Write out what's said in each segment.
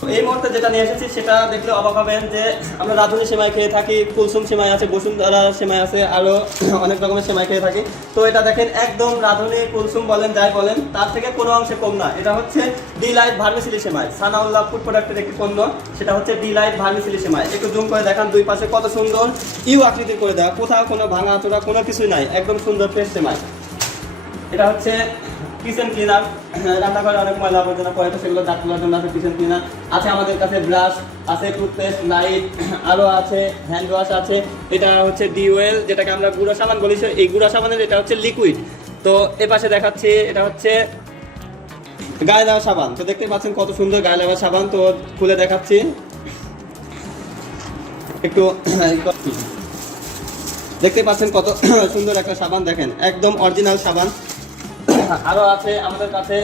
এই মুহূর্তে যেটা নিয়ে এসেছি, সেটা দেখলে অবাক হবেন যে আমরা রাঁধুনি সেমাই খেয়ে থাকি, কুলসুম সেমাই আছে, বসুন্ধরা সেমাই আছে আরও অনেক রকমের সেমাই খেয়ে থাকি। তো এটা দেখেন, একদম রাঁধুনি, কুলসুম বলেন, যাই বলেন, তার থেকে কোনো অংশে কম না। এটা হচ্ছে ডি লাইট ভার্মিসিলি সেমাই। সানাউল্লাহ ফুড প্রোডাক্টের একটি পণ্য, সেটা হচ্ছে ডি লাইট ভার্মিসিলি সেমাই। একটু জুম করে দেখান দুই পাশে, কত সুন্দর ইউ আকৃতির করে দেওয়া। কোথাও কোনো ভাঙা চোরা কোনো কিছুই নাই, একদম সুন্দর ফ্রেশ সেমাই। এটা হচ্ছে কিচেন ক্লিনার রান্নাঘরে অনেক ময়লা আবর্জনা পড়ে তো সেগুলো দাঁত তোলার জন্য আছে কিচেন ক্লিনার আছে আমাদের কাছে ব্রাশ আছে টুথপেস্ট লাইট আরও আছে হ্যান্ড ওয়াশ আছে। এটা হচ্ছে ডিওয়েল যেটাকে আমরা গুঁড়ো সাবান বলি। এই গুঁড়ো সাবানের এটা হচ্ছে লিকুইড তো এ পাশে দেখাচ্ছি, এটা হচ্ছে গায়ে দেওয়া সাবান। তো দেখতে পাচ্ছেন কত সুন্দর গায়ে দেওয়া সাবান। তো, খুলে দেখাচ্ছি। একটু দেখতে পাচ্ছেন কত সুন্দর একটা সাবান, দেখেন। একদম অরিজিনাল সাবান। আরও আছে, আমাদের কাছে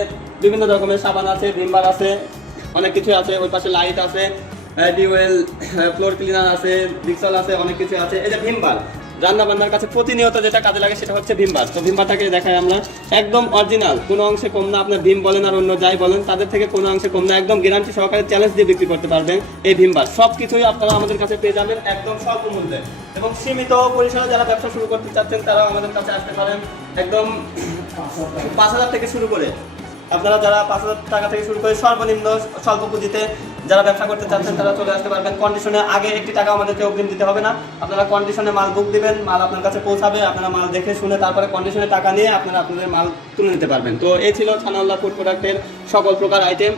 বিভিন্ন রকমের সাবান আছে ভিমবার আছে, অনেক কিছু আছে, ওই পাশে লাইট আছে ডিওয়েল ফ্লোর ক্লিনার আছে ডিক্সল আছে, অনেক কিছু আছে। এই যে ভিমবার রান্না বান্নার কাছে প্রতিনিয়ত যেটা কাজে লাগে সেটা হচ্ছে ভিমবার তো ভিমবারটাকে দেখাই আমরা। একদম অরিজিনাল কোনো অংশে কম না, আপনার ভীম বলেন আর অন্য যাই বলেন, তাদের থেকে কোনো অংশে কম না, একদম গ্যারান্টি সহকারে চ্যালেঞ্জ দিয়ে বিক্রি করতে পারবেন এই ভিমবার সব কিছুই আপনারা আমাদের কাছে পেয়ে যাবেন একদম স্বল্প মূল্যে। এবং সীমিত পরিসরে যারা ব্যবসা শুরু করতে চাচ্ছেন, তারাও আমাদের কাছে আসতে পারেন একদম পাঁচ হাজার থেকে শুরু করে আপনারা যারা পাঁচ হাজার টাকা থেকে শুরু করে সর্বনিম্ন স্বল্প পুঁজিতে যারা ব্যবসা করতে চাচ্ছেন, তারা চলে আসতে পারবেন। কন্ডিশনে আগে একটি টাকা আমাদেরকে অগ্রিম দিতে হবে না। আপনারা কন্ডিশনে মাল বুক দিবেন, মাল আপনার কাছে পৌঁছাবে, আপনারা মাল দেখে শুনে তারপরে কন্ডিশনে টাকা নিয়ে আপনারা আপনাদের মাল তুলে নিতে পারবেন। তো এই ছিল ছানাউল্লাহ ফুড প্রোডাক্টের সকল প্রকার আইটেম